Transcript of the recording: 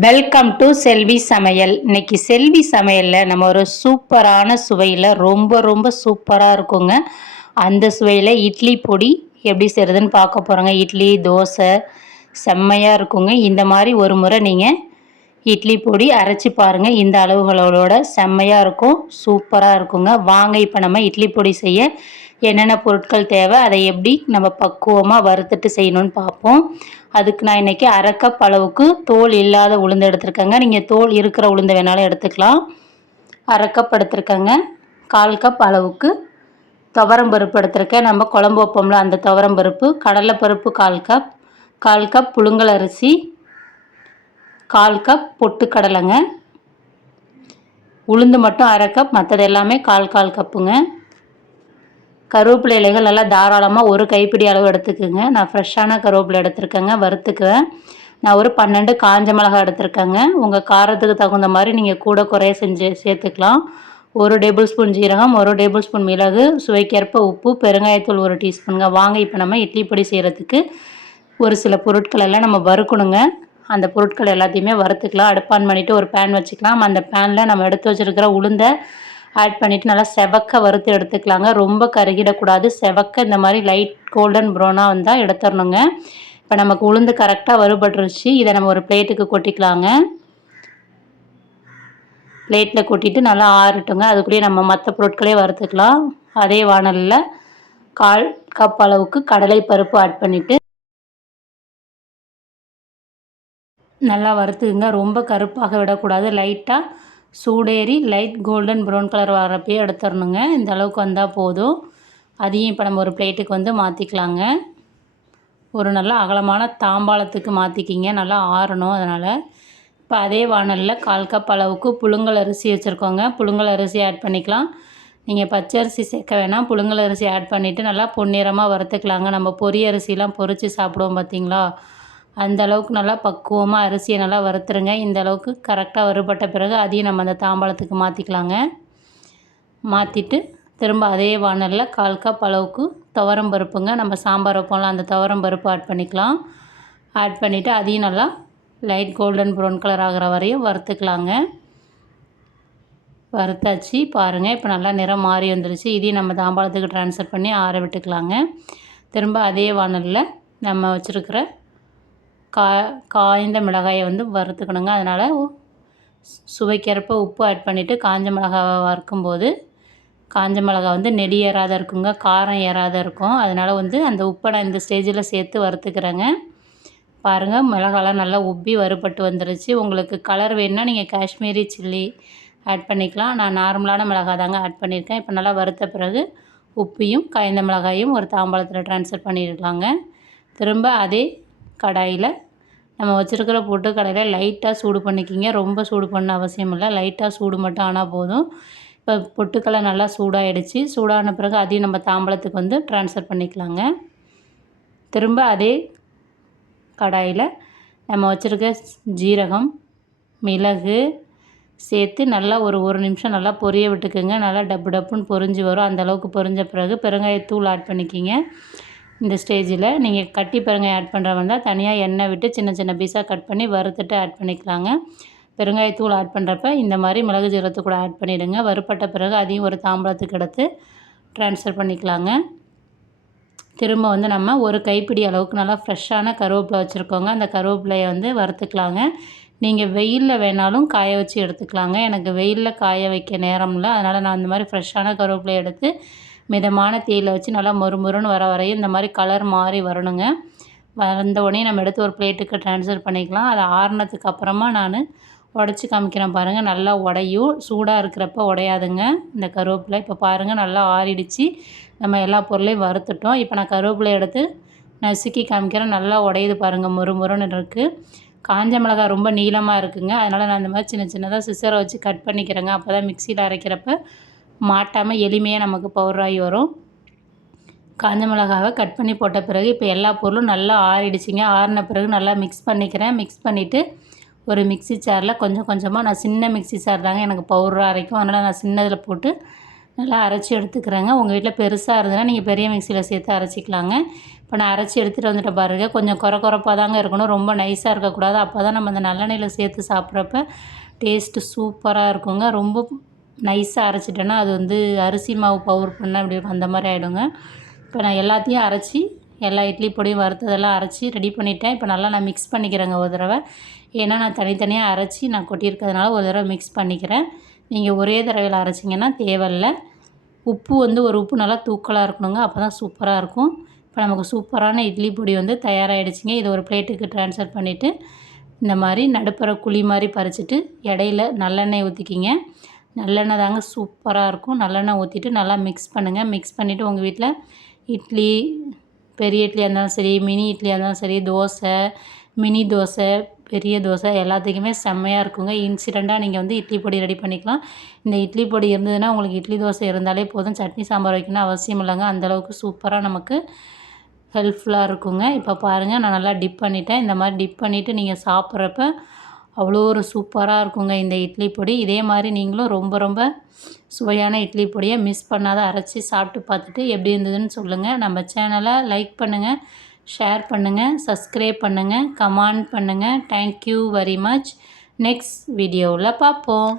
Welcome to செல்வி சமையல். இன்னைக்கு செல்வி சமையலில் நம்ம ஒரு சூப்பரான சுவையில் ரொம்ப ரொம்ப சூப்பராக இருக்குங்க. அந்த சுவையில் இட்லி பொடி எப்படி செய்கிறதுன்னு பார்க்க போகிறோங்க. இட்லி தோசை செம்மையாக இருக்குங்க. இந்த மாதிரி ஒரு முறை நீங்கள் இட்லி பொடி அரைச்சி பாருங்கள். இந்த அளவுகளோட செம்மையாக இருக்கும், சூப்பராக இருக்குங்க. வாங்க இப்போ நம்ம இட்லி பொடி செய்ய என்னென்ன பொருட்கள் தேவை, அதை எப்படி நம்ம பக்குவமாக வறுத்துட்டு செய்யணும்னு பார்ப்போம். அதுக்கு நான் இன்றைக்கி அரை கப் அளவுக்கு தோல் இல்லாத உளுந்து எடுத்துருக்கேங்க. நீங்கள் தோல் இருக்கிற உளுந்து வேணாலும் எடுத்துக்கலாம். அரை கப் எடுத்துருக்கேங்க. 1/4 கப் அளவுக்கு துவரம்பருப்பு எடுத்துருக்கேன். நம்ம குழம்பு வைப்போம்ல அந்த துவரம்பருப்பு. கடலைப்பருப்பு 1/4 கப். 1/4 கப் புழுங்கல் அரிசி. 1/4 கப் பொட்டுக்கடலைங்க. உளுந்து மட்டும் அரை கப், மற்றது எல்லாமே 1/4 கப்புங்க. கருவேப்பிலை இலைகள் நல்லா தாராளமாக ஒரு கைப்பிடி அளவு எடுத்துக்கோங்க. நான் ஃப்ரெஷ்ஷான கருவேப்பிலை எடுத்துருக்கேங்க, வறுத்துக்குவேன். நான் ஒரு 12 காஞ்ச மிளகாய் எடுத்துருக்கேங்க. உங்கள் காரத்துக்கு தகுந்த மாதிரி நீங்கள் கூட குறைய சேர்த்துக்கலாம். 1 டேபிள் ஸ்பூன் ஜீரகம், 1 டேபிள் ஸ்பூன் மிளகு, சுவைக்கேற்ப உப்பு, பெருங்காயத்தூள் 1 டீஸ்பூனுங்க. வாங்க இப்போ நம்ம இட்லி பொடி செய்கிறதுக்கு ஒரு சில பொருட்கள் எல்லாம் நம்ம வறுக்கணுங்க. அந்த பொருட்கள் எல்லாத்தையுமே வறுத்துக்கலாம். அடுப்பான் பண்ணிவிட்டு ஒரு பேன் வச்சுக்கலாம். அந்த பேனில் நம்ம எடுத்து வச்சுருக்கிற உளுந்தை ஆட் பண்ணிவிட்டு நல்லா செவக்க வறுத்து எடுத்துக்கலாங்க. ரொம்ப கருகிடக்கூடாது. செவக்க இந்த மாதிரி லைட் கோல்டன் ப்ரௌனாக வந்தால் எடுத்துடணுங்க. இப்போ நமக்கு உளுந்து கரெக்டாக வறுபட்டுருச்சு. இதை நம்ம ஒரு பிளேட்டுக்கு கொட்டிக்கலாங்க. பிளேட்டில் கொட்டிட்டு நல்லா ஆறட்டுங்க. அதுக்குள்ளேயே நம்ம மற்ற பொருட்களே வறுத்துக்கலாம். அதே வாணலில் 1/4 கப் அளவுக்கு கடலை பருப்பு ஆட் பண்ணிவிட்டு நல்லா வறுத்துக்குங்க. ரொம்ப கருப்பாக விடக்கூடாது. லைட்டாக சூடேறி லைட் கோல்டன் ப்ரௌன் கலர் வரப்பே எடுத்துடணுங்க. இந்த அளவுக்கு வந்தால் போதும். அதையும் இப்போ நம்ம ஒரு பிளேட்டுக்கு வந்து மாற்றிக்கலாங்க. ஒரு நல்ல அகலமான தாம்பாளத்துக்கு மாற்றிக்கிங்க. நல்லா ஆறணும். அதனால் இப்போ அதே வாணலில் 1/4 கப் அளவுக்கு புழுங்கல் அரிசி வச்சுருக்கோங்க. புழுங்கல் அரிசி ஆட் பண்ணிக்கலாம். நீங்கள் பச்சை அரிசி சேர்க்க வேணாம். புழுங்கல் அரிசி ஆட் பண்ணிவிட்டு நல்லா பொன்னிறமாக வறுத்துக்கலாங்க. நம்ம பொரி அரிசிலாம் பொரித்து சாப்பிடுவோம் பார்த்தீங்களா, அந்த அளவுக்கு நல்லா பக்குவமாக அரிசியை நல்லா வறுத்துருங்க. இந்த அளவுக்கு கரெக்டாக வறுபட்ட பிறகு அதையும் நம்ம அந்த தாம்பாளத்துக்கு மாற்றிக்கலாங்க. மாற்றிட்டு திரும்ப அதே வாணலில் 1/4 கப் அளவுக்கு துவரம் பருப்புங்க. நம்ம சாம்பார் வைப்போம்ல அந்த துவரம் பருப்பு ஆட் பண்ணிக்கலாம். ஆட் பண்ணிவிட்டு அதையும் நல்லா லைட் கோல்டன் ப்ரௌன் கலர் ஆகிற வரையும் வறுத்துக்கலாங்க. வறுத்தாச்சு பாருங்கள். இப்போ நல்லா நிறம் மாறி வந்துருச்சு. இதையும் நம்ம தாம்பாளத்துக்கு ட்ரான்ஸ்ஃபர் பண்ணி ஆற விட்டுக்கலாங்க. திரும்ப அதே வாணலில் நம்ம வச்சுருக்கிற காய்ந்த மிளகாயை வந்து வறுத்துக்கணுங்க. அதனால் சுவைக்கேற்ப உப்பு ஆட் பண்ணிவிட்டு காஞ்ச மிளகாவை வறுக்கும்போது காஞ்ச மிளகாய் வந்து நெடி ஏறாத இருக்குங்க, காரம் ஏறாத இருக்கும். அதனால் வந்து அந்த உப்பை நான் இந்த ஸ்டேஜில் சேர்த்து வறுத்துக்கிறேங்க. பாருங்கள், மிளகாலாம் நல்லா உப்பி வறுபட்டு வந்துருச்சு. உங்களுக்கு கலர் வேணுன்னா நீங்கள் காஷ்மீரி சில்லி ஆட் பண்ணிக்கலாம். நான் நார்மலான மிளகாய் தாங்க ஆட் பண்ணியிருக்கேன். இப்போ நல்லா வறுத்த பிறகு உப்பையும் காய்ந்த மிளகாயும் ஒரு தாம்பாளத்தில் ட்ரான்ஸ்ஃபர் பண்ணிடலாங்க. திரும்ப அதே கடாயில் நம்ம வச்சுருக்கிற பொட்டுக்கடலையில் லைட்டாக சூடு பண்ணிக்கிங்க. ரொம்ப சூடு பண்ண அவசியம் இல்லை. லைட்டாக சூடு மட்டும் ஆனால் போதும். இப்போ பொட்டுக்கடலை நல்லா சூடாகிடுச்சு. சூடான பிறகு அதையும் நம்ம தாம்பாளத்துக்கு வந்து ட்ரான்ஸ்ஃபர் பண்ணிக்கலாங்க. திரும்ப அதே கடாயில் நம்ம வச்சுருக்க ஜீரகம், மிளகு சேர்த்து நல்லா ஒரு நிமிஷம் நல்லா பொரிய விட்டுக்குங்க. நல்லா டப்பு டப்புன்னு பொரிஞ்சு வரும். அந்தளவுக்கு பொரிஞ்ச பிறகு பெருங்காயத்தூள் ஆட் பண்ணிக்கிங்க. இந்த ஸ்டேஜில் நீங்கள் கட்டி பெருங்காயம் ஆட் பண்ணுற வந்தால் தனியாக எண்ணெய் விட்டு சின்ன சின்ன பீஸாக கட் பண்ணி வறுத்துட்டு ஆட் பண்ணிக்கலாங்க. பெருங்காயத்தூள் ஆட் பண்ணுறப்ப இந்த மாதிரி மிளகு ஜீரகத்தை கூட ஆட் பண்ணிவிடுங்க. வறுப்பட்ட பிறகு அதையும் ஒரு தாம்பாளத்துக்கு எடுத்து ட்ரான்ஸ்ஃபர் பண்ணிக்கலாங்க. திரும்ப வந்து நம்ம ஒரு கைப்பிடி அளவுக்கு நல்லா ஃப்ரெஷ்ஷான கருவேப்பிலை வச்சுருக்கோங்க. அந்த கருவேப்பிலையை வந்து வறுத்துக்கலாங்க. நீங்கள் வெயிலில் வேணாலும் காய வச்சு எடுத்துக்கலாங்க. எனக்கு வெயிலில் காய வைக்க நேரம் இல்லை. அதனால் நான் இந்த மாதிரி ஃப்ரெஷ்ஷான கருவேப்பிலையை எடுத்து மிதமான தீயில் வச்சு நல்லா மொறுமொறுன்னு வர வரையும் இந்த மாதிரி கலர் மாறி வரணுங்க. வந்த உடனே நம்ம எடுத்து ஒரு பிளேட்டுக்கு ட்ரான்ஸ்ஃபர் பண்ணிக்கலாம். அதை ஆறுனதுக்கு அப்புறமா நான் உடச்சி காமிக்கிறேன் பாருங்கள். நல்லா உடையும். சூடாக இருக்கிறப்ப உடையாதுங்க இந்த கருவேப்பிலை. இப்போ பாருங்கள் நல்லா ஆறிடுச்சு. நம்ம எல்லா பொருளையும் வறுத்துட்டோம். இப்போ நான் கருவேப்பிலை எடுத்து நசுக்கி காமிக்கிறேன். நல்லா உடையுது பாருங்கள், மொறுமொறுன்னு இருக்குது. காஞ்ச மிளகாய் ரொம்ப நீளமாக இருக்குங்க. அதனால் நான் இந்த மாதிரி சின்ன சின்னதாக சிசரை வச்சு கட் பண்ணிக்கிறேங்க. அப்போ தான் மிக்சியில் அரைக்கிறப்ப மாட்டாமல் எளிமையாக நமக்கு பவுடராகி வரும். காஞ்ச மிளகாவை கட் பண்ணி போட்ட பிறகு இப்போ எல்லா பொருளும் நல்லா ஆறிடுச்சிங்க. ஆறின பிறகு நல்லா மிக்ஸ் பண்ணிக்கிறேன். மிக்ஸ் பண்ணிவிட்டு ஒரு மிக்ஸி ஜாரில் கொஞ்சம் கொஞ்சமாக, நான் சின்ன மிக்ஸி ஜார் தாங்க எனக்கு பவுடராக அரைக்கும். அதனால் நான் சின்னதில் போட்டு நல்லா அரைச்சி எடுத்துக்கிறேங்க. உங்கள் வீட்டில் பெருசாக இருந்ததுன்னா நீங்கள் பெரிய மிக்சியில் சேர்த்து அரைச்சிக்கலாங்க. இப்போ நான் அரைச்சி எடுத்துகிட்டு வந்துட்டு பாருங்கள். கொஞ்சம் கொரப்பாக தாங்க இருக்கணும், ரொம்ப நைஸாக இருக்கக்கூடாது. அப்போ தான் நம்ம அந்த நல்லெண்ணெயில் சேர்த்து சாப்பிட்றப்ப டேஸ்ட்டு சூப்பராக இருக்குங்க. ரொம்ப நைஸாக அரைச்சிட்டேன்னா அது வந்து அரிசி மாவு பவுடர் பண்ணால் அப்படி அந்த மாதிரி ஆகிடுங்க. இப்போ நான் எல்லாத்தையும் அரைச்சி எல்லா இட்லி பொடியும் வறுத்ததெல்லாம் அரைச்சி ரெடி பண்ணிவிட்டேன். இப்போ நல்லா நான் மிக்ஸ் பண்ணிக்கிறேங்க ஒரு தடவை. ஏன்னா நான் தனித்தனியாக அரைச்சி நான் கொட்டியிருக்கிறதுனால ஒரு தடவை மிக்ஸ் பண்ணிக்கிறேன். நீங்கள் ஒரே தடவையில் அரைச்சிங்கன்னா தேவையில்ல. உப்பு வந்து ஒரு உப்பு நல்லா தூக்கலாக இருக்கணுங்க, அப்போ தான் சூப்பராக இருக்கும். இப்போ நமக்கு சூப்பரான இட்லி பொடி வந்து தயாராகிடுச்சிங்க. இதை ஒரு பிளேட்டுக்கு ட்ரான்ஸ்ஃபர் பண்ணிவிட்டு இந்த மாதிரி நடுப்புற குழி மாதிரி பறிச்சுட்டு இடையில நல்லெண்ணெய் ஊற்றிக்கிங்க. நல்லெண்ணெய் தாங்க சூப்பராக இருக்கும். நல்லெண்ணெய் ஊற்றிட்டு நல்லா மிக்ஸ் பண்ணுங்கள். மிக்ஸ் பண்ணிவிட்டு உங்கள் வீட்டில் இட்லி, பெரிய இட்லியாக இருந்தாலும் சரி, மினி இட்லியாக இருந்தாலும் சரி, தோசை, மினி தோசை, பெரிய தோசை எல்லாத்துக்குமே செம்மையாக இருக்குங்க. இன்ஸ்டண்ட்டாக நீங்கள் வந்து இட்லி பொடி ரெடி பண்ணிக்கலாம். இந்த இட்லி பொடி இருந்ததுன்னா உங்களுக்கு இட்லி தோசை இருந்தாலே போதும், சட்னி சாம்பார் வைக்கணும்னு அவசியம் இல்லைங்க. அந்தளவுக்கு சூப்பராக நமக்கு ஹெல்ப்ஃபுல்லாக இருக்குங்க. இப்போ பாருங்கள், நான் நல்லா டிப் பண்ணிட்டேன். இந்த மாதிரி டிப் பண்ணிவிட்டு நீங்கள் சாப்பிட்றப்ப அவ்வளோ ஒரு சூப்பராக இருக்குங்க இந்த இட்லி பொடி. இதே மாதிரி நீங்களும் ரொம்ப ரொம்ப சுவையான இட்லி பொடியை மிஸ் பண்ணாத அரைச்சி சாப்பிட்டு பார்த்துட்டு எப்படி இருந்ததுன்னு சொல்லுங்கள். நம்ம சேனலை லைக் பண்ணுங்கள், ஷேர் பண்ணுங்கள், சப்ஸ்கிரைப் பண்ணுங்கள், கமெண்ட் பண்ணுங்கள். Thank you very much. நெக்ஸ்ட் வீடியோவில் பார்ப்போம்.